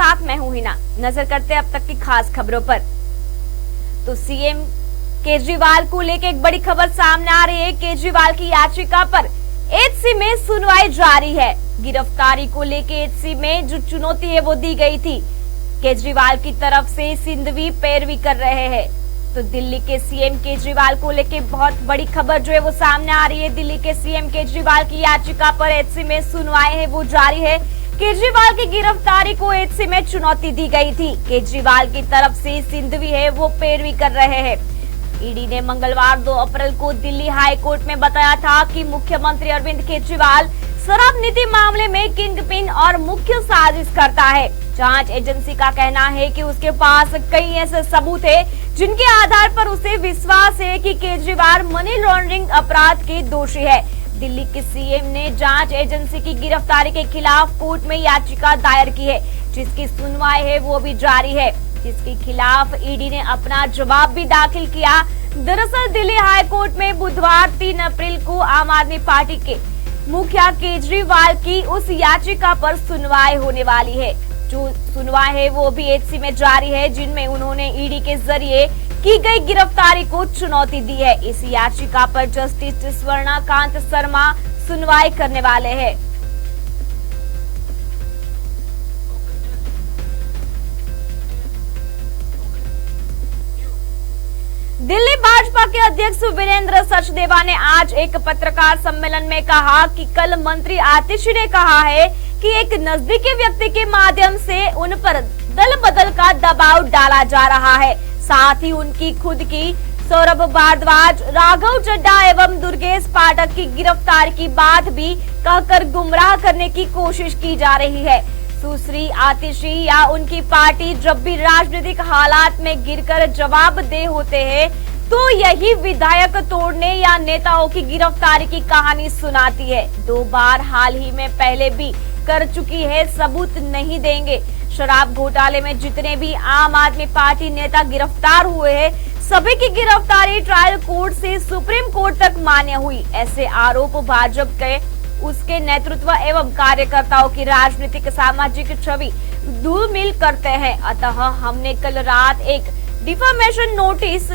साथ मैं हूं हिना। नजर करते हैं अब तक की खास खबरों पर। तो सीएम केजरीवाल को लेकर एक बड़ी खबर सामने आ रही है। केजरीवाल की याचिका पर एचसी में सुनवाई जारी है। गिरफ्तारी को लेकर एचसी में जो चुनौती है वो दी गई थी। केजरीवाल की तरफ से सिंधवी पैरवी कर रहे हैं। तो दिल्ली के सीएम केजरीवाल को लेकर बहुत बड़ी खबर जो है वो सामने आ रही है। दिल्ली के सीएम केजरीवाल की याचिका पर एचसी में सुनवाई है वो जारी है। केजरीवाल की गिरफ्तारी को एचसी में चुनौती दी गई थी। केजरीवाल की तरफ से सिंधवी है वो पैरवी कर रहे हैं। ईडी ने मंगलवार 2 अप्रैल को दिल्ली हाई कोर्ट में बताया था कि मुख्यमंत्री अरविंद केजरीवाल शराब नीति मामले में किंगपिन और मुख्य साजिश करता है। जांच एजेंसी का कहना है कि उसके पास कई ऐसे सबूत है जिनके आधार पर उसे विश्वास है कि केजरीवाल मनी लॉन्ड्रिंग अपराध के दोषी है। दिल्ली के सीएम ने जांच एजेंसी की गिरफ्तारी के खिलाफ कोर्ट में याचिका दायर की है, जिसकी सुनवाई है वो भी जारी है, जिसके खिलाफ ईडी ने अपना जवाब भी दाखिल किया। दरअसल दिल्ली हाई कोर्ट में बुधवार 3 अप्रैल को आम आदमी पार्टी के मुखिया केजरीवाल की उस याचिका पर सुनवाई होने वाली है। जो सुनवाई है वो भी एचसी में जारी है, जिनमें उन्होंने ईडी के जरिए की गई गिरफ्तारी को चुनौती दी है। इस याचिका पर जस्टिस स्वर्णकांत शर्मा सुनवाई करने वाले हैं। दिल्ली भाजपा के अध्यक्ष वीरेंद्र सचदेवा ने आज एक पत्रकार सम्मेलन में कहा कि कल मंत्री आतिशी ने कहा है कि एक नजदीकी व्यक्ति के माध्यम से उन पर दल बदल का दबाव डाला जा रहा है। साथ ही उनकी खुद की सौरभ भारद्वाज, राघव चड्ढा एवं दुर्गेश पाठक की गिरफ्तारी की बात भी कहकर गुमराह करने की कोशिश की जा रही है। सुश्री आतिशी या उनकी पार्टी जब भी राजनीतिक हालात में गिरकर जवाबदेह होते हैं तो यही विधायक तोड़ने या नेताओं की गिरफ्तारी की कहानी सुनाती है। 2 बार हाल ही में पहले भी कर चुकी है, सबूत नहीं देंगे। शराब घोटाले में जितने भी आम आदमी पार्टी नेता गिरफ्तार हुए हैं, सभी की गिरफ्तारी ट्रायल कोर्ट से सुप्रीम कोर्ट तक मान्य हुई। ऐसे आरोप भाजपा के उसके नेतृत्व एवं कार्यकर्ताओं की राजनीतिक सामाजिक छवि धूमिल करते हैं। अतः हमने कल रात एक डिफेमेशन नोटिस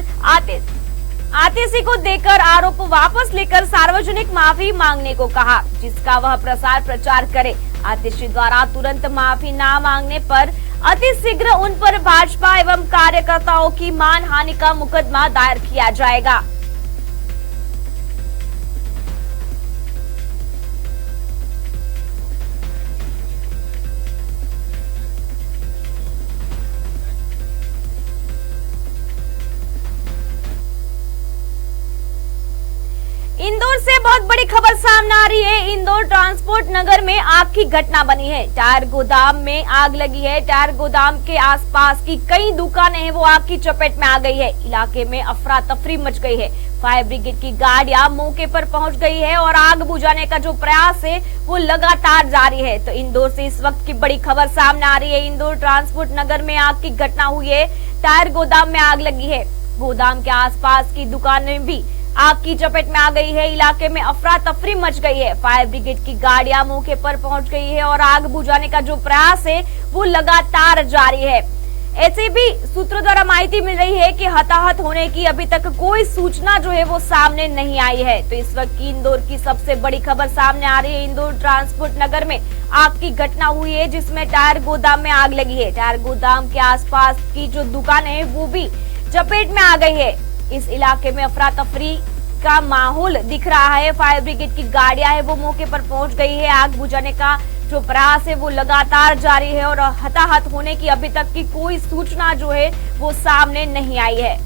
आतिशी को देकर आरोप वापस लेकर सार्वजनिक माफी मांगने को कहा, जिसका वह प्रसार प्रचार करे। आतिशी द्वारा तुरंत माफी न मांगने पर अतिशीघ्र उन पर भाजपा एवं कार्यकर्ताओं की मानहानि का मुकदमा दायर किया जाएगा। इंदौर से बहुत बड़ी खबर सामने आ रही है। इंदौर ट्रांसपोर्ट नगर में आग की घटना बनी है। टायर गोदाम में आग लगी है। टायर गोदाम के आसपास की कई दुकानें हैं वो आग की चपेट में आ गई है। इलाके में अफरा तफरी मच गई है। फायर ब्रिगेड की गाड़ियां मौके पर पहुंच गई है और आग बुझाने का जो प्रयास है वो लगातार जारी है। तो इंदौर से इस वक्त की बड़ी खबर सामने आ रही है। इंदौर ट्रांसपोर्ट नगर में आग की घटना हुई है। टायर गोदाम में आग लगी है। गोदाम के आसपास की दुकानें भी आग की चपेट में आ गई है। इलाके में अफरा तफरी मच गई है। फायर ब्रिगेड की गाड़ियां मौके पर पहुंच गई है और आग बुझाने का जो प्रयास है वो लगातार जारी है। ऐसे भी सूत्रों द्वारा माहिती मिल रही है कि हताहत होने की अभी तक कोई सूचना जो है वो सामने नहीं आई है। तो इस वक्त की इंदौर की सबसे बड़ी खबर सामने आ रही है। इंदौर ट्रांसपोर्ट नगर में आग की घटना हुई है, जिसमें टायर गोदाम में आग लगी है। टायर गोदाम के आसपास की जो दुकानें हैं वो भी चपेट में आ गई है। इस इलाके में अफरा तफरी का माहौल दिख रहा है। फायर ब्रिगेड की गाड़ियां है वो मौके पर पहुंच गई है। आग बुझाने का जो प्रयास है वो लगातार जारी है और हताहत होने की अभी तक की कोई सूचना जो है वो सामने नहीं आई है।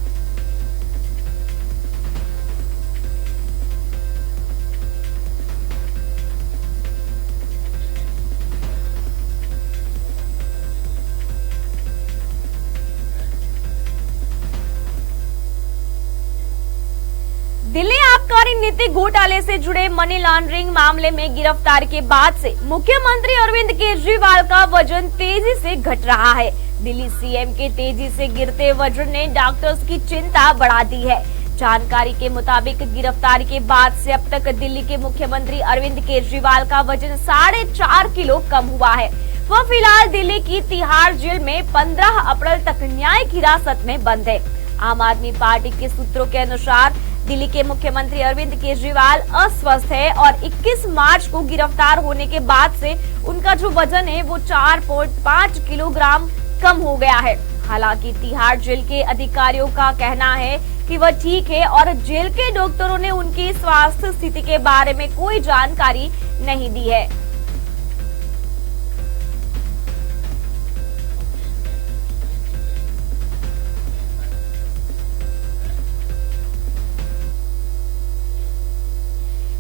दिल्ली आबकारी नीति घोटाले से जुड़े मनी लॉन्ड्रिंग मामले में गिरफ्तारी के बाद से मुख्यमंत्री अरविंद केजरीवाल का वजन तेजी से घट रहा है। दिल्ली सीएम के तेजी से गिरते वजन ने डॉक्टर्स की चिंता बढ़ा दी है। जानकारी के मुताबिक गिरफ्तारी के बाद से अब तक दिल्ली के मुख्यमंत्री अरविंद केजरीवाल का वजन 4.5 किलो कम हुआ है। वह फिलहाल दिल्ली की तिहाड़ जेल में 15 अप्रैल तक न्यायिक हिरासत में बंद है। आम आदमी पार्टी के सूत्रों के अनुसार दिल्ली के मुख्यमंत्री अरविंद केजरीवाल अस्वस्थ है और 21 मार्च को गिरफ्तार होने के बाद से उनका जो वजन है वो 4.5 किलोग्राम कम हो गया है। हालांकि तिहाड़ जेल के अधिकारियों का कहना है कि वह ठीक है और जेल के डॉक्टरों ने उनकी स्वास्थ्य स्थिति के बारे में कोई जानकारी नहीं दी है।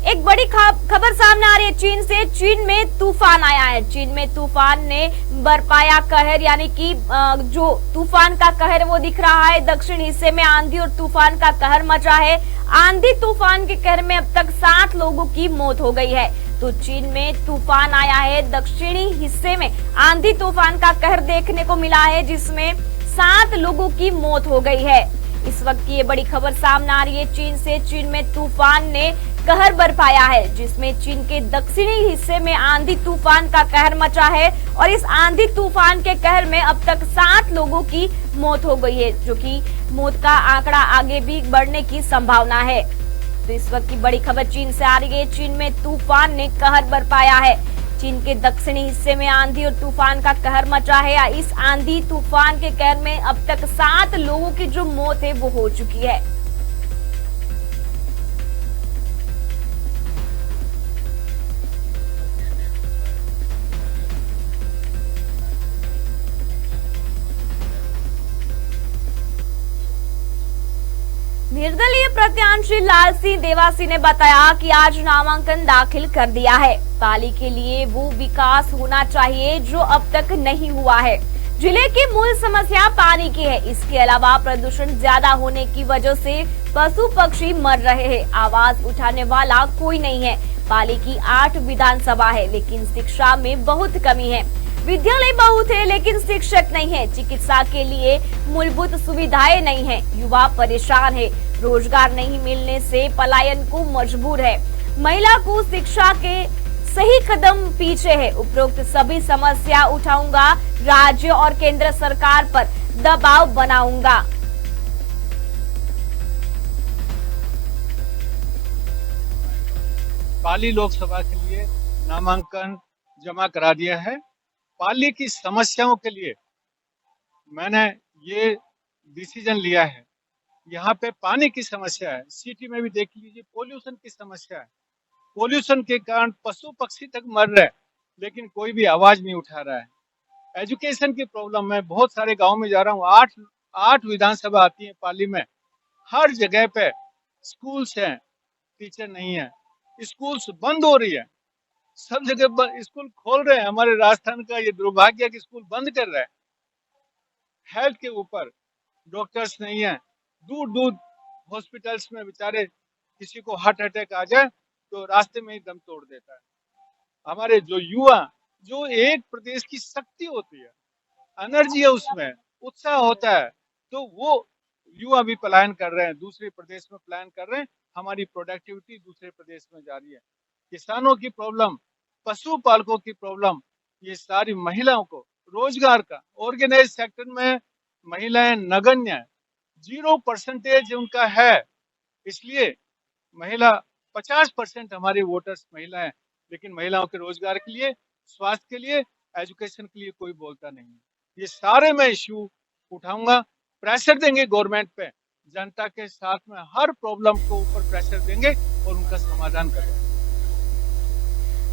एक बड़ी खबर सामने आ रही है चीन से। चीन में तूफान आया है। चीन में तूफान ने बरपाया कहर, यानी कि जो तूफान का कहर वो दिख रहा है। दक्षिण हिस्से में आंधी और तूफान का कहर मचा है। आंधी तूफान के कहर में अब तक 7 लोगों की मौत हो गई है। तो चीन में तूफान आया है। दक्षिणी हिस्से में आंधी तूफान का कहर देखने को मिला है, जिसमें 7 लोगों की मौत हो गई है। इस वक्त की ये बड़ी खबर सामने आ रही है चीन से। चीन में तूफान ने कहर बरपाया है, जिसमें चीन के दक्षिणी हिस्से में आंधी तूफान का कहर मचा है और इस आंधी तूफान के कहर में अब तक 7 लोगों की मौत हो गई है, जो कि मौत का आंकड़ा आगे भी बढ़ने की संभावना है। तो इस वक्त की बड़ी खबर चीन से आ रही है। चीन में तूफान ने कहर बरपाया है। चीन के दक्षिणी हिस्से में आंधी और तूफान का कहर मचा है। इस आंधी तूफान के कहर में अब तक 7 लोगों की जो मौत है वो हो चुकी है। निर्दलीय प्रत्याशी लाल सिंह देवासी ने बताया कि आज नामांकन दाखिल कर दिया है। पाली के लिए वो विकास होना चाहिए जो अब तक नहीं हुआ है। जिले की मूल समस्या पानी की है। इसके अलावा प्रदूषण ज्यादा होने की वजह से पशु पक्षी मर रहे हैं। आवाज उठाने वाला कोई नहीं है। पाली की 8 विधानसभा है, लेकिन शिक्षा में बहुत कमी है। विद्यालय बहुत है, लेकिन शिक्षक नहीं है। चिकित्सा के लिए मूलभूत सुविधाएं नहीं है। युवा परेशान है। रोजगार नहीं मिलने से पलायन को मजबूर है। महिला को शिक्षा के सही कदम पीछे है। उपरोक्त सभी समस्या उठाऊंगा। राज्य और केंद्र सरकार पर दबाव बनाऊंगा। पाली लोकसभा के लिए नामांकन जमा करा दिया है। पाली की समस्याओं के लिए मैंने ये डिसीजन लिया है। यहाँ पे पानी की समस्या है। सिटी में भी देख लीजिए, पोल्यूशन की समस्या है। पोल्यूशन के कारण पशु पक्षी तक मर रहे हैं, लेकिन कोई भी आवाज नहीं उठा रहा है। एजुकेशन की प्रॉब्लम, मैं बहुत सारे गांव में जा रहा हूँ। 8 विधानसभा आती है पाली में। हर जगह पे स्कूल्स हैं, टीचर नहीं है। स्कूल्स बंद हो रही है। सब जगह स्कूल खोल रहे हैं। हमारे राजस्थान का ये दुर्भाग्य है कि स्कूल बंद कर रहे हैं। हेल्थ के ऊपर डॉक्टर्स नहीं है। दूर दूर हॉस्पिटल्स में बेचारे किसी को हार्ट अटैक आ जाए तो रास्ते में ही दम तोड़ देता है। हमारे जो युवा, जो एक प्रदेश की शक्ति होती है, एनर्जी है, उसमें उत्साह होता है, तो वो युवा भी पलायन कर रहे हैं, दूसरे प्रदेश में पलायन कर रहे हैं। हमारी प्रोडक्टिविटी दूसरे प्रदेश में जा रही है। किसानों की प्रॉब्लम, पशुपालकों की प्रॉब्लम, ये सारी महिलाओं को रोजगार का, ऑर्गेनाइज सेक्टर में महिलाएं नगण्य है। 0% उनका है। इसलिए महिला 50% हमारे वोटर्स महिला हैं, लेकिन महिलाओं के रोजगार के लिए, स्वास्थ्य के लिए, एजुकेशन के लिए कोई बोलता नहीं। ये सारे मैं इश्यू उठाऊंगा। प्रेशर देंगे गवर्नमेंट पे। जनता के साथ में हर प्रॉब्लम को ऊपर प्रेशर देंगे और उनका समाधान करेंगे।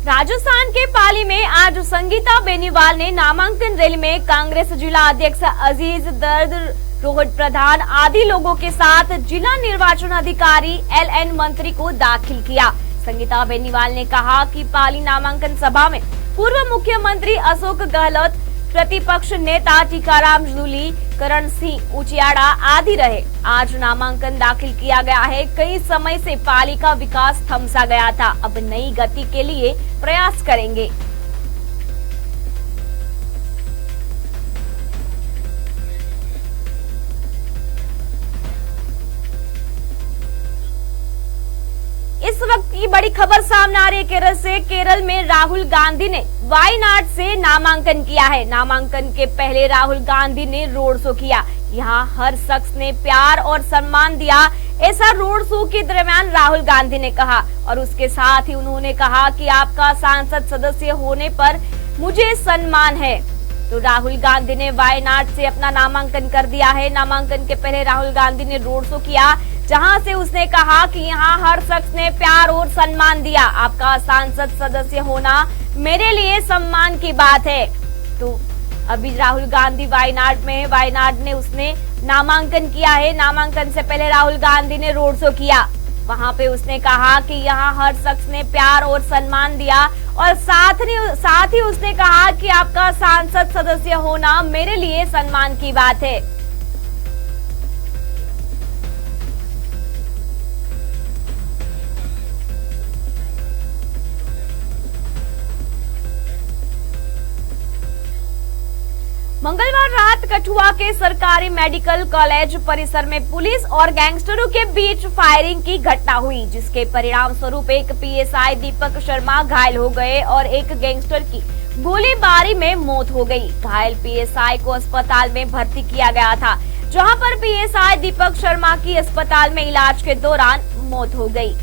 राजस्थान के पाली में आज संगीता बेनीवाल ने नामांकन रैली में कांग्रेस जिला अध्यक्ष अजीज दर्द, रोहित प्रधान आदि लोगों के साथ जिला निर्वाचन अधिकारी LN मंत्री को दाखिल किया। संगीता बेनीवाल ने कहा कि पाली नामांकन सभा में पूर्व मुख्यमंत्री अशोक गहलोत, प्रतिपक्ष नेता टीकाराम जूली, करण सिंह उचियाड़ा आदि रहे। आज नामांकन दाखिल किया गया है। कई समय से पाली का विकास थमसा गया था। अब नई गति के लिए प्रयास करेंगे। इस वक्त की बड़ी खबर सामने आ रही है केरल से। केरल में राहुल गांधी ने वायनाड से नामांकन किया है। नामांकन के पहले राहुल गांधी ने रोड शो किया। यहाँ हर शख्स ने प्यार और सम्मान दिया, ऐसा रोड शो के दरमियान राहुल गांधी ने कहा। और उसके साथ ही उन्होंने कहा कि आपका सांसद सदस्य होने पर मुझे सम्मान है। तो राहुल गांधी ने वायनाड से अपना नामांकन कर दिया है। नामांकन के पहले राहुल गांधी ने रोड शो किया, जहां से उसने कहा कि यहाँ हर शख्स ने प्यार और सम्मान दिया। आपका सांसद सदस्य होना मेरे लिए सम्मान की बात है। तो अभी राहुल गांधी वायनाड में है। वायनाड ने उसने नामांकन किया है। नामांकन से पहले राहुल गांधी ने रोड शो किया। वहां पे उसने कहा कि यहाँ हर शख्स ने प्यार और सम्मान दिया और साथ ही उसने कहा कि आपका सांसद सदस्य होना मेरे लिए सम्मान की बात है। मंगलवार रात कठुआ के सरकारी मेडिकल कॉलेज परिसर में पुलिस और गैंगस्टरों के बीच फायरिंग की घटना हुई, जिसके परिणाम स्वरूप एक पीएसआई दीपक शर्मा घायल हो गए और एक गैंगस्टर की गोलीबारी में मौत हो गई। घायल पीएसआई को अस्पताल में भर्ती किया गया था, जहां पर पीएसआई दीपक शर्मा की अस्पताल में इलाज के दौरान मौत हो गई।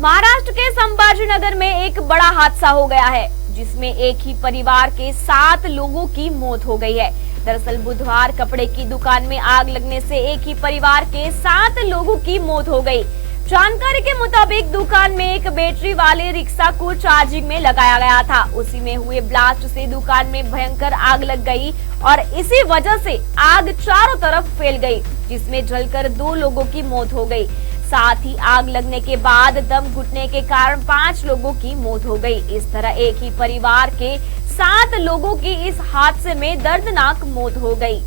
महाराष्ट्र के संभाजीनगर में एक बड़ा हादसा हो गया है, जिसमें एक ही परिवार के 7 लोगों की मौत हो गई है। दरअसल बुधवार कपड़े की दुकान में आग लगने से एक ही परिवार के 7 लोगों की मौत हो गई। जानकारी के मुताबिक दुकान में एक बैटरी वाले रिक्शा को चार्जिंग में लगाया गया था। उसी में हुए ब्लास्ट से दुकान में भयंकर आग लग गई और इसी वजह से आग चारों तरफ फैल गई, जिसमें जलकर 2 लोगों की मौत हो गई। साथ ही आग लगने के बाद दम घुटने के कारण 5 लोगों की मौत हो गई। इस तरह एक ही परिवार के 7 लोगों की इस हादसे में दर्दनाक मौत हो गई।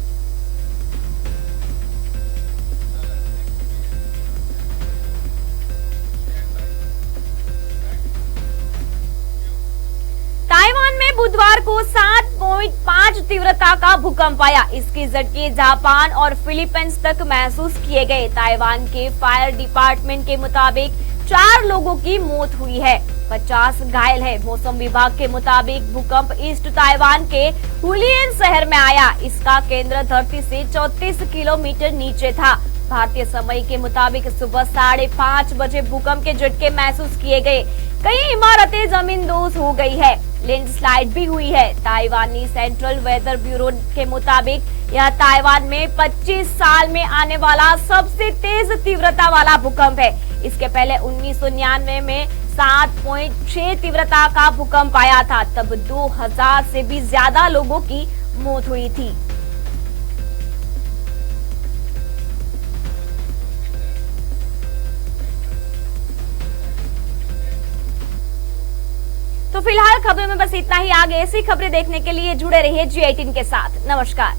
ताइवान में बुधवार को 7.5 तीव्रता का भूकंप आया। इसके झटके जापान और फिलीपींस तक महसूस किए गए। ताइवान के फायर डिपार्टमेंट के मुताबिक 4 लोगों की मौत हुई है, 50 घायल है। मौसम विभाग के मुताबिक भूकंप ईस्ट ताइवान के हुलियन शहर में आया। इसका केंद्र धरती से 34 किलोमीटर नीचे था। भारतीय समय के मुताबिक सुबह 5:30 बजे भूकंप के झटके महसूस किए गए। कई इमारतें जमींदोज हो गई है, लैंडस्लाइड भी हुई है। ताइवानी सेंट्रल वेदर ब्यूरो के मुताबिक यह ताइवान में 25 साल में आने वाला सबसे तेज तीव्रता वाला भूकंप है। इसके पहले 1999 में 7.6 तीव्रता का भूकंप आया था, तब 2000 से भी ज्यादा लोगों की मौत हुई थी। तो फिलहाल खबरों में बस इतना ही। आगे ऐसी खबरें देखने के लिए जुड़े रहिए G18 के साथ। नमस्कार।